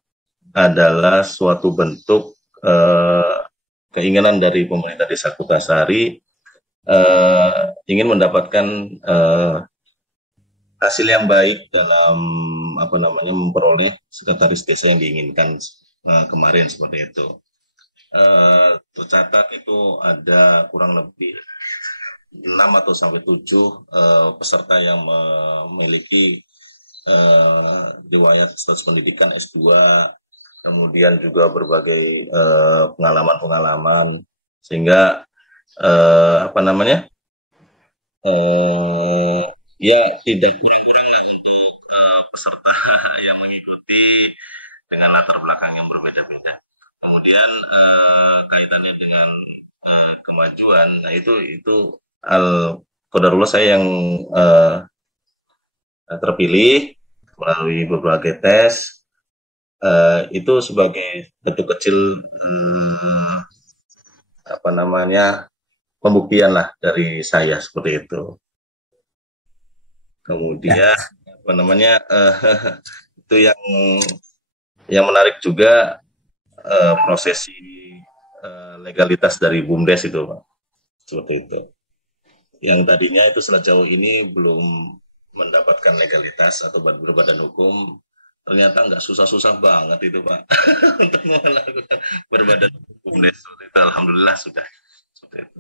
adalah suatu bentuk keinginan dari pemerintah Desa Kutasari ingin mendapatkan hasil yang baik dalam memperoleh sekretaris desa yang diinginkan kemarin, seperti itu. Tercatat itu ada kurang lebih 6 atau sampai 7 peserta yang memiliki riwayat status pendidikan S2, kemudian juga berbagai pengalaman-pengalaman, sehingga ya tidak kurang untuk peserta yang mengikuti dengan latar belakang yang berbeda-beda. Kemudian kaitannya dengan kemajuan, nah itu qadarullah saya yang terpilih melalui berbagai tes, itu sebagai bentuk kecil pembuktian lah dari saya, seperti itu. Kemudian itu yang menarik juga prosesi legalitas dari BUMDes itu, Pak. Seperti itu. Yang tadinya itu sejauh ini belum mendapatkan legalitas atau berbadan hukum, ternyata nggak susah-susah banget itu, Pak. Untuk melakukan berbadan hukum BUMDes. Alhamdulillah sudah. Seperti itu.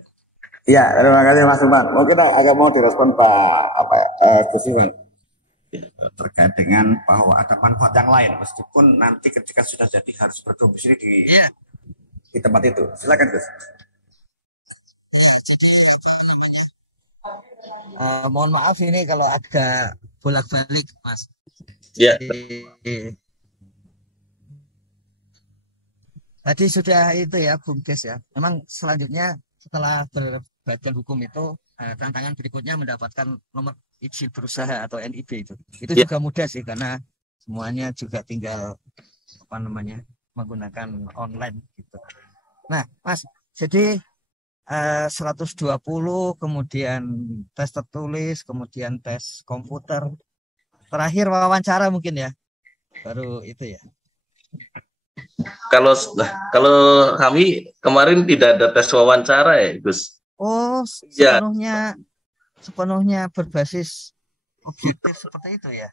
Ya, terima kasih Mas Lukman. Mungkin agak mau direspon Pak Gus Iwan terkait dengan bahwa ada manfaat yang lain, meskipun nanti ketika sudah jadi harus berdomisili di tempat itu. Silakan Gus. Mohon maaf ini kalau agak bolak-balik, Mas. Ya. Tadi sudah itu ya, BUMDes ya. Memang selanjutnya setelah berbadan hukum itu tantangan berikutnya mendapatkan nomor izin berusaha atau NIB itu juga mudah sih, karena semuanya juga tinggal menggunakan online gitu. Nah, Mas, jadi 120, kemudian tes tertulis, kemudian tes komputer, terakhir wawancara mungkin ya, baru itu ya. Kalau kalau kami kemarin tidak ada tes wawancara ya, Gus. Oh, Ya, sepenuhnya berbasis objektif seperti itu ya.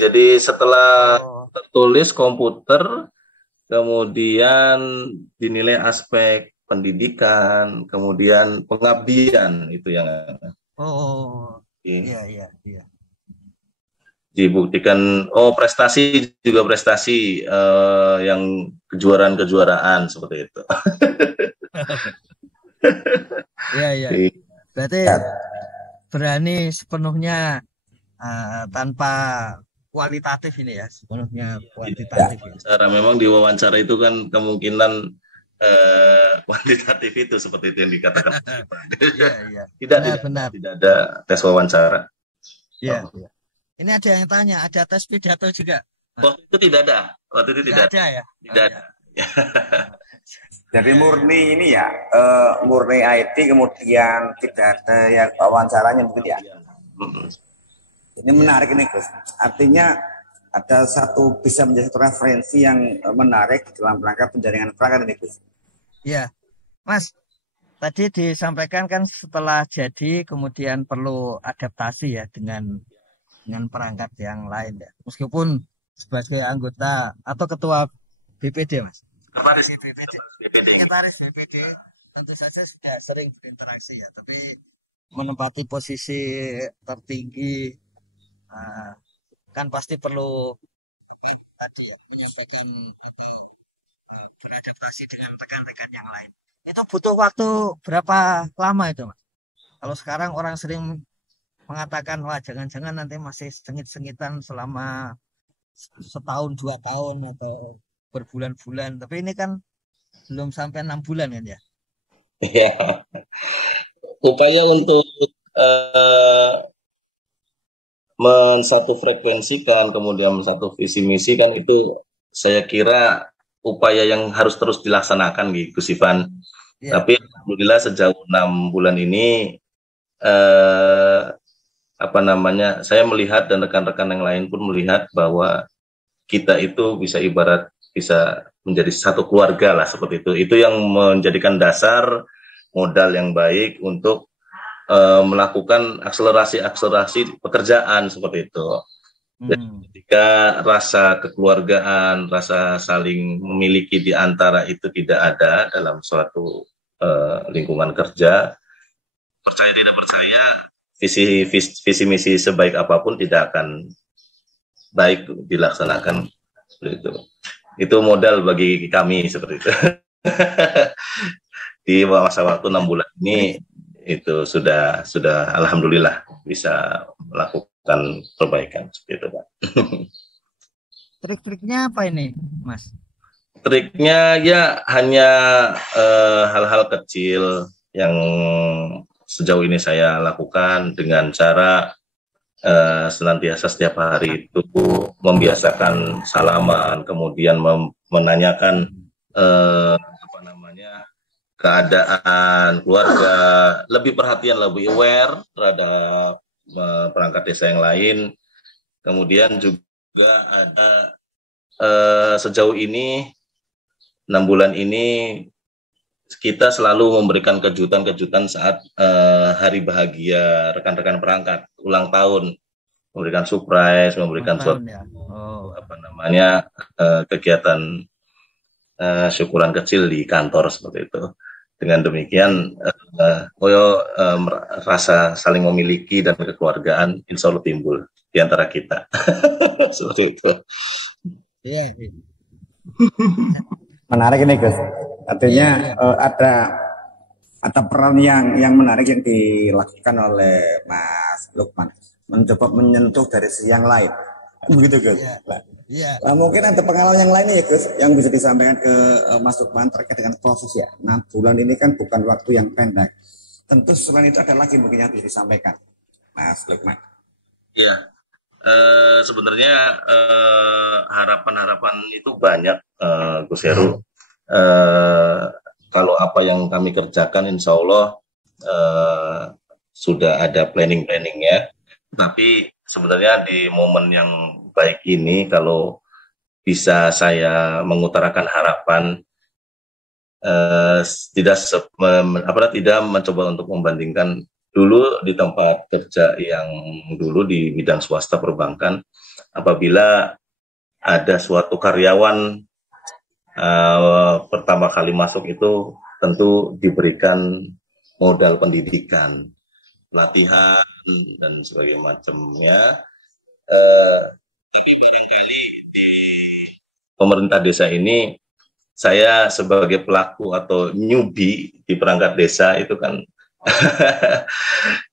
jadi setelah Oh, tertulis komputer, kemudian dinilai aspek pendidikan, kemudian pengabdian itu yang oh, iya, iya, iya. dibuktikan. Oh, prestasi juga prestasi yang kejuaraan-kejuaraan seperti itu. Iya, iya. Berarti Ya, berani sepenuhnya tanpa kualitatif ini ya, sepenuhnya ya. kuantitatif ya. Cara memang di wawancara itu kan kemungkinan kuantitatif itu seperti itu yang dikatakan. Iya, iya. Tidak, Benar, benar. tidak ada tes wawancara. Iya, iya. Ini ada yang tanya, ada tes pidato juga? Waktu itu tidak ada. Waktu itu tidak ada ya? Tidak Oh, ada. ya. Jadi murni ini ya, murni IT, kemudian tidak ada yang wawancaranya mungkin ya. Ini menarik ini Gus. Artinya ada bisa menjadi satu referensi yang menarik dalam rangka penjaringan perangkat ini Gus. Iya, Mas. Tadi disampaikan kan setelah jadi kemudian perlu adaptasi ya dengan perangkat yang lain ya. Meskipun sebagai anggota atau ketua BPD, Mas. Sekretaris BPD tentu saja sudah sering berinteraksi ya, tapi menempati posisi tertinggi kan pasti perlu tadi ya menyampaikan beradaptasi dengan rekan-rekan yang lain. Itu butuh waktu berapa lama itu, Mas? Kalau sekarang orang sering mengatakan wah jangan-jangan nanti masih sengit-sengitan selama setahun 2 tahun atau berbulan-bulan, tapi ini kan belum sampai 6 bulan kan ya? Iya. Upaya untuk mensatu frekuensikan, kemudian satu visi misi kan itu saya kira upaya yang harus terus dilaksanakan gitu, Gus Ivan. Ya. Tapi alhamdulillah sejauh 6 bulan ini saya melihat dan rekan-rekan yang lain pun melihat bahwa kita itu bisa menjadi satu keluarga lah seperti itu. Itu yang menjadikan dasar modal yang baik untuk melakukan akselerasi pekerjaan seperti itu. Jadi ketika rasa kekeluargaan, rasa saling memiliki di antara itu tidak ada dalam suatu lingkungan kerja, percaya tidak percaya, visi misi sebaik apapun tidak akan baik dilaksanakan seperti itu. Itu modal bagi kami seperti itu. Di masa waktu 6 bulan ini itu sudah alhamdulillah bisa melakukan perbaikan seperti itu, Pak. Trik-triknya apa ini, Mas? Triknya ya hanya hal-hal kecil yang sejauh ini saya lakukan dengan cara senantiasa setiap hari itu membiasakan salaman, kemudian menanyakan keadaan keluarga, lebih perhatian, lebih aware terhadap perangkat desa yang lain. Kemudian juga ada sejauh ini 6 bulan ini kita selalu memberikan kejutan-kejutan saat hari bahagia rekan-rekan perangkat ulang tahun, memberikan surprise, memberikan suatu kegiatan syukuran kecil di kantor seperti itu. Dengan demikian rasa saling memiliki dan kekeluargaan insya Allah timbul di antara kita. Seperti itu. Menarik ini Gus. Artinya ada peran yang menarik yang dilakukan oleh Mas Lukman, mencoba menyentuh dari sisi yang lain. Begitu Gus. Nah, mungkin ada pengalaman yang lain ya Gus, yang bisa disampaikan ke Mas Lukman terkait dengan proses ya. 6 bulan ini kan bukan waktu yang pendek. Tentu selain itu ada lagi mungkin yang bisa disampaikan, Mas Lukman. Iya, sebenarnya harapan-harapan itu banyak, Gus Heru. kalau apa yang kami kerjakan insya Allah sudah ada planning-planningnya. Tapi sebenarnya di momen yang baik ini, kalau bisa saya mengutarakan harapan, tidak tidak mencoba untuk membandingkan dulu di tempat kerja yang dulu di bidang swasta perbankan. Apabila ada suatu karyawan pertama kali masuk itu tentu diberikan modal pendidikan, pelatihan dan sebagainya macamnya. Pemerintah desa ini, saya sebagai pelaku atau newbie di perangkat desa itu kan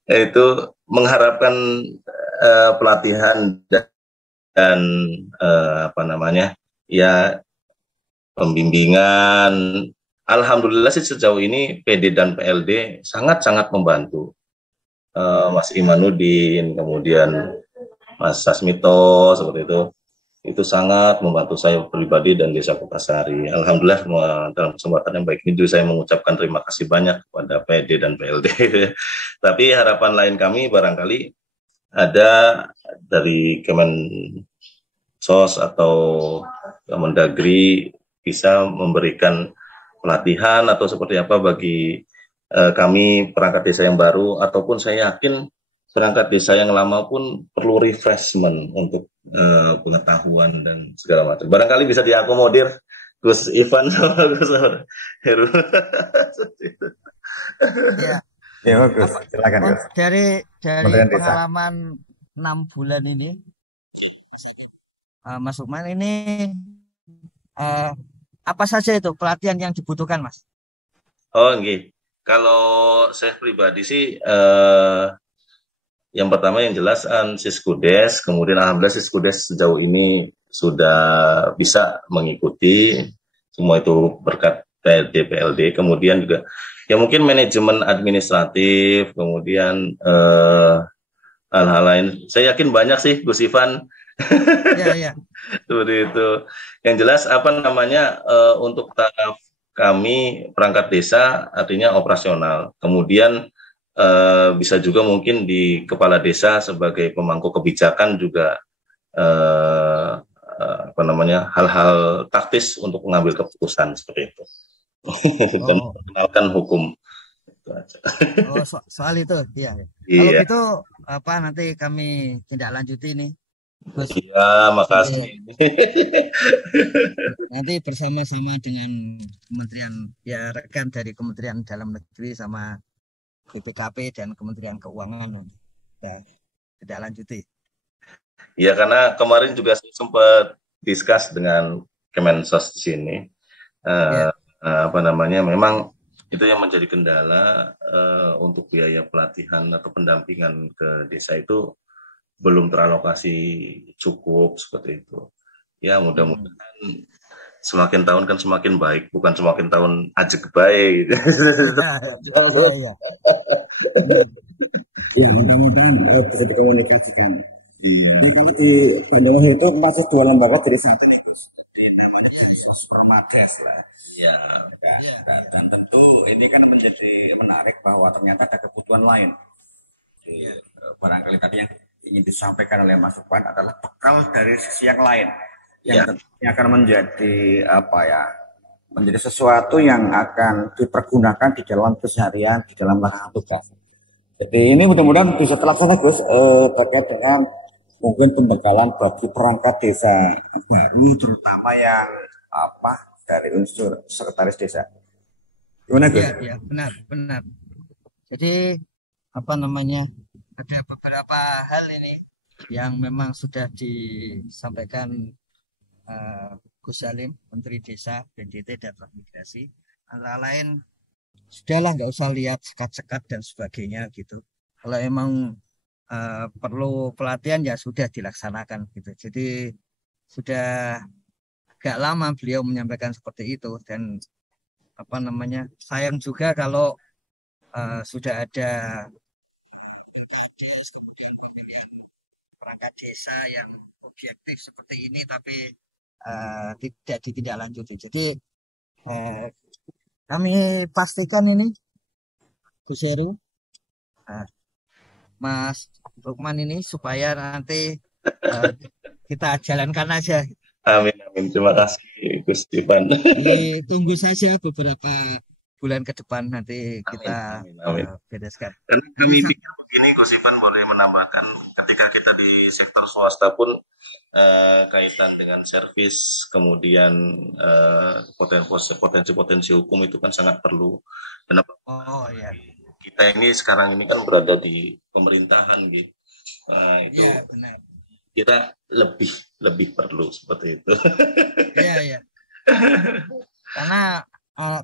itu mengharapkan pelatihan dan apa namanya ya pembimbingan. Alhamdulillah sih sejauh ini PD dan PLD sangat-sangat membantu. Mas Imanuddin, kemudian Mas Sasmito, seperti itu sangat membantu saya pribadi dan Desa Kutasari. Alhamdulillah dalam kesempatan yang baik ini juga saya mengucapkan terima kasih banyak kepada PD dan PLD. Tapi harapan lain kami barangkali ada dari Kemensos atau Kemendagri bisa memberikan pelatihan atau seperti apa bagi kami perangkat desa yang baru, ataupun saya yakin perangkat desa yang lama pun perlu refreshment untuk pengetahuan dan segala macam. Barangkali bisa diakomodir Gus Ivan sama Gus Heru. Ya, Gus, silakan Gus. Dari Kementerian Desa. pengalaman 6 bulan ini, Mas Lukman, ini apa saja itu pelatihan yang dibutuhkan, Mas? Oh, nggih. Kalau saya pribadi sih yang pertama yang jelas Siskudes, kemudian alhamdulillah Siskudes sejauh ini sudah bisa mengikuti semua itu berkat PLD, kemudian juga ya mungkin manajemen administratif, kemudian hal-hal lain. Saya yakin banyak sih Gus Ivan. Ya. Seperti itu. Yang jelas apa namanya untuk taraf kami perangkat desa artinya operasional. Kemudian bisa juga mungkin di kepala desa sebagai pemangku kebijakan juga apa namanya hal-hal taktis untuk mengambil keputusan seperti itu. Dan mengenalkan hukum. Oh, soal itu, iya. Iya. Kalau gitu apa nanti kami tindak lanjuti nih. Terus, iya, makasih. Nanti bersama-sama dengan Kementerian rekan dari Kementerian Dalam Negeri sama BPKP dan Kementerian Keuangan tidak lanjuti. Ya karena kemarin juga saya sempat diskus dengan Kemensos di sini. Apa namanya memang itu yang menjadi kendala untuk biaya pelatihan atau pendampingan ke desa itu belum teralokasi cukup seperti itu. Ya mudah-mudahan semakin tahun kan semakin baik, bukan semakin tahun ajek baik. Itu masih 2 lembaga dari Santen itu. Namanya Permades lah. Ya. Dan tentu ini kan menjadi menarik bahwa ternyata ada kebutuhan lain. Barangkali tadi yang ingin disampaikan oleh Mas Lukman adalah bekal dari sisi yang lain yang akan menjadi menjadi sesuatu yang akan dipergunakan di dalam keseharian, di dalam laksana tugas. Jadi ini mudah-mudahan bisa terlaksana Gus terkait dengan mungkin pembekalan bagi perangkat desa baru, terutama yang dari unsur sekretaris desa. Gimana Gus? Iya, benar. Jadi ada beberapa hal ini yang memang sudah disampaikan Gus Salim, Menteri Desa, BNDT dan Transmigrasi. Antara lain, sudahlah nggak usah lihat sekat-sekat dan sebagainya gitu. Kalau emang perlu pelatihan ya sudah dilaksanakan gitu. Jadi sudah agak lama beliau menyampaikan seperti itu dan sayang juga kalau sudah ada perangkat desa yang objektif seperti ini tapi tidak ditindaklanjuti. Jadi kami pastikan ini Gus Heru, Mas Lukman ini supaya nanti kita jalankan aja. Amin, amin. Terima kasih, Gus Ivan. Tunggu saja beberapa bulan ke depan nanti kita bereskan. Dan kami pikir begini, Gus Ivan boleh menambahkan, ketika kita di sektor swasta pun kaitan dengan servis, kemudian potensi hukum itu kan sangat perlu. Dan kita ini sekarang ini kan berada di pemerintahan, gitu. Itu ya, benar. Kita lebih perlu seperti itu. Iya. Karena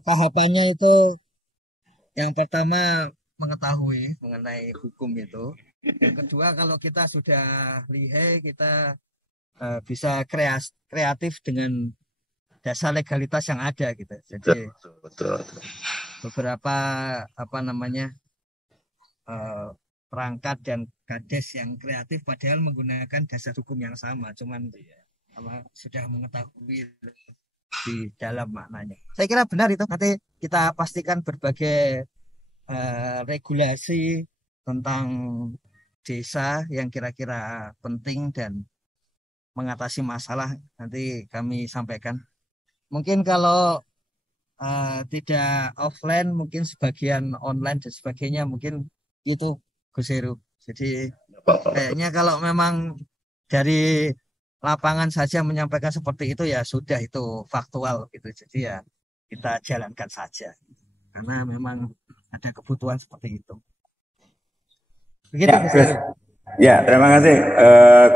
tahapannya itu yang pertama mengetahui mengenai hukum itu. Yang kedua, kalau kita sudah lihai, kita bisa kreatif dengan dasar legalitas yang ada gitu. Jadi betul. Beberapa perangkat dan kades yang kreatif padahal menggunakan dasar hukum yang sama, cuman sudah mengetahui di dalam maknanya. Saya kira benar itu. Nanti kita pastikan berbagai regulasi tentang desa yang kira-kira penting dan mengatasi masalah nanti kami sampaikan. Mungkin kalau tidak offline, mungkin sebagian online dan sebagainya, mungkin itu Gus Heru. Jadi kayaknya kalau memang dari lapangan saja menyampaikan seperti itu ya sudah, itu faktual gitu. Jadi ya kita jalankan saja karena memang ada kebutuhan seperti itu. Begitu Gus Heru. Ya, terima kasih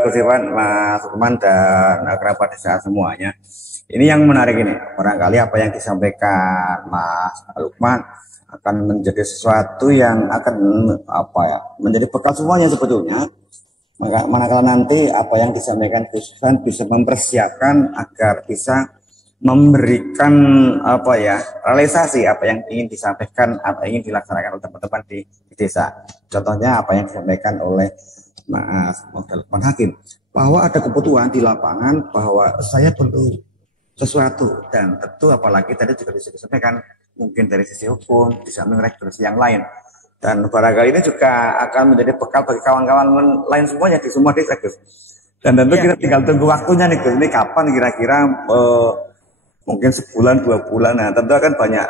Gus Ivan, Mas Lukman, dan kerabat desa semuanya. Ini yang menarik ini, barangkali apa yang disampaikan Mas Lukman akan menjadi sesuatu yang akan menjadi bekal semuanya sebetulnya. Manakala nanti apa yang disampaikan Gus Ivan bisa mempersiapkan agar bisa memberikan realisasi apa yang ingin disampaikan, apa yang ingin dilaksanakan oleh teman-teman di desa. Contohnya apa yang disampaikan oleh Mas Lukman Hakim, bahwa ada kebutuhan di lapangan, bahwa saya perlu sesuatu, dan tentu apalagi tadi juga bisa disampaikan mungkin dari sisi hukum, di samping regulasi yang lain, dan barangkali ini juga akan menjadi bekal bagi kawan-kawan lain semuanya di semua desa, Gus. Dan tentu kita tinggal tunggu waktunya nih, Gus. Ini kapan kira-kira mungkin sebulan 2 bulan. Nah, tentu akan banyak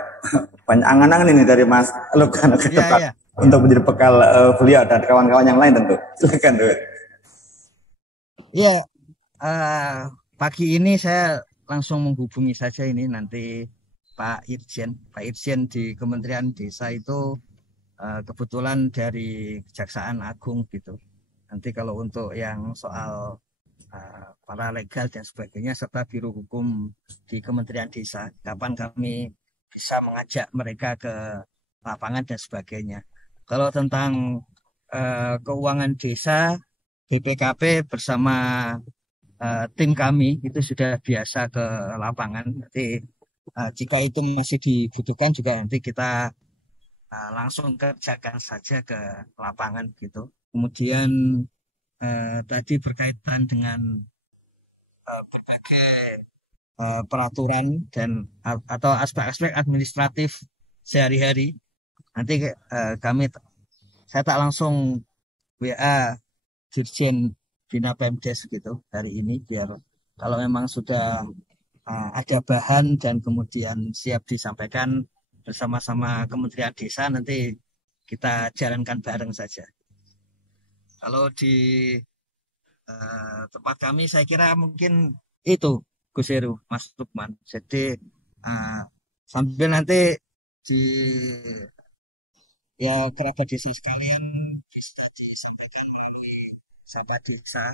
angan-angan ini dari Mas Lukman ke depan untuk menjadi bekal beliau dan kawan-kawan yang lain tentu. Silakan, Gus. Iya, pagi ini saya langsung menghubungi saja ini nanti Pak Irjen di Kementerian Desa itu kebetulan dari Kejaksaan Agung gitu. Nanti kalau untuk yang soal para legal dan sebagainya serta Biro Hukum di Kementerian Desa, kapan kami bisa mengajak mereka ke lapangan dan sebagainya. Kalau tentang keuangan desa, BPKP bersama tim kami itu sudah biasa ke lapangan. Nanti jika itu masih dibutuhkan juga nanti kita langsung kerjakan saja ke lapangan gitu. Kemudian tadi berkaitan dengan berbagai peraturan dan atau aspek-aspek administratif sehari-hari, nanti saya tak langsung WA Dirjen Bina Pemdes gitu hari ini, biar kalau memang sudah ada bahan dan kemudian siap disampaikan bersama-sama Kementerian Desa, nanti kita jalankan bareng saja. Kalau di tempat kami saya kira mungkin itu Gus Heru, Mas Lukman. Jadi sambil nanti di kerabat desa sekalian bisa disampaikan sahabat desa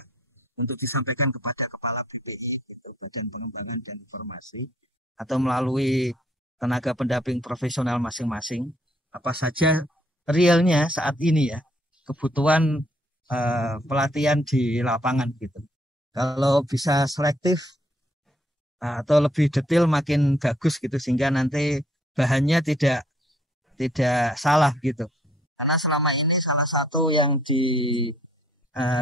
untuk disampaikan kepada Kepala BPI gitu, Badan Pengembangan dan Informasi, atau melalui tenaga pendamping profesional masing-masing apa saja realnya saat ini ya kebutuhan pelatihan di lapangan gitu. Kalau bisa selektif atau lebih detail makin bagus gitu, sehingga nanti bahannya tidak salah gitu. Karena selama ini salah satu yang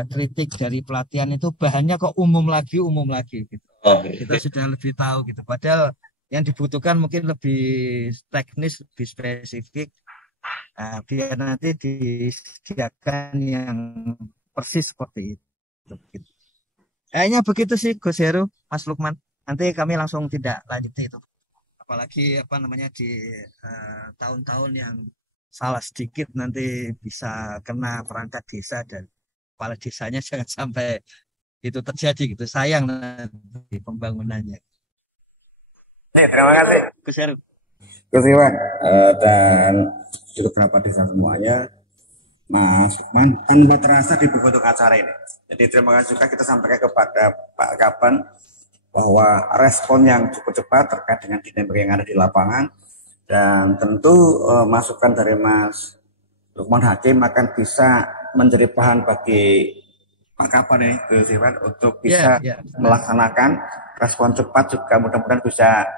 kritik dari pelatihan itu bahannya kok umum lagi gitu. Kita sudah lebih tahu gitu. Padahal yang dibutuhkan mungkin lebih teknis, lebih spesifik, biar nanti disediakan yang persis seperti itu. Kayaknya begitu sih Gus Heru, Mas Lukman. Nanti kami langsung tidak lanjut itu. Apalagi apa namanya di tahun-tahun yang salah sedikit nanti bisa kena perangkat desa dan kepala desanya jangan sampai itu terjadi gitu. Sayang nanti pembangunannya. Terima kasih. Gus Heru. Terus Iwan, dan di beberapa desa semuanya, Mas Lukman, tanpa terasa di penghujung acara ini. Jadi terima kasih juga kita sampaikan kepada Pak Kaban bahwa respon yang cukup cepat terkait dengan dinamika yang ada di lapangan, dan tentu masukan dari Mas Lukman Hakim akan bisa menjadi bahan bagi Pak Kaban ini ke Iwan untuk bisa melaksanakan respon cepat, juga mudah-mudahan bisa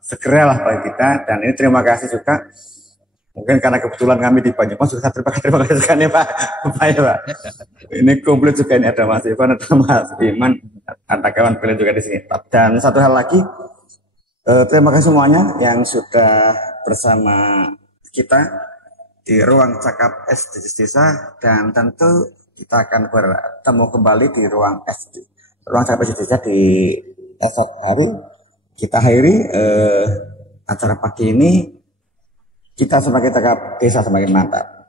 segera lah bagi kita. Dan ini terima kasih juga mungkin karena kebetulan kami di Banyumas juga terima kasih juga nih Pak Pak. Ini komplit juga, ini ada Mas Ivan, ada Mas Iman, ada kawan kalian juga di sini. Dan satu hal lagi, terima kasih semuanya yang sudah bersama kita di ruang cakap SDGs Desa, dan tentu kita akan bertemu kembali di ruang cakap SDGs Desa di esok hari. Kita akhiri acara pagi ini, kita sebagai cakap desa semakin mantap.